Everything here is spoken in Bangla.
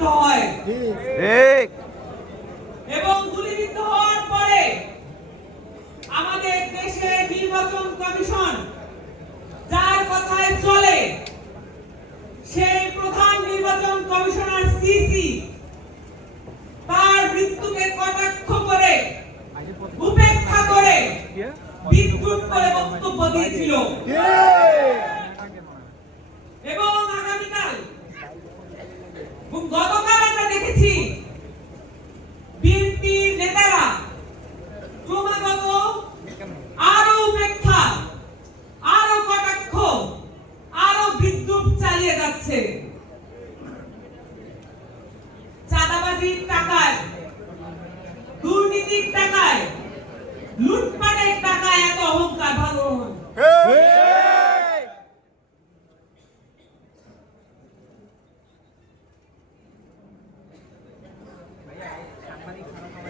গুলিবিদ্ধ হয়। ঠিক। এবং গুলিবিদ্ধ হওয়ার পরে আমাদের দেশে নির্বাচন কমিশন যার কথায় চলে, সেই প্রধান নির্বাচন কমিশনার সিসি তার মৃত্যুকে কটাক্ষ করে, উপেক্ষা করে, বিদ্রুপ করে বক্তব্য দিয়েছিল।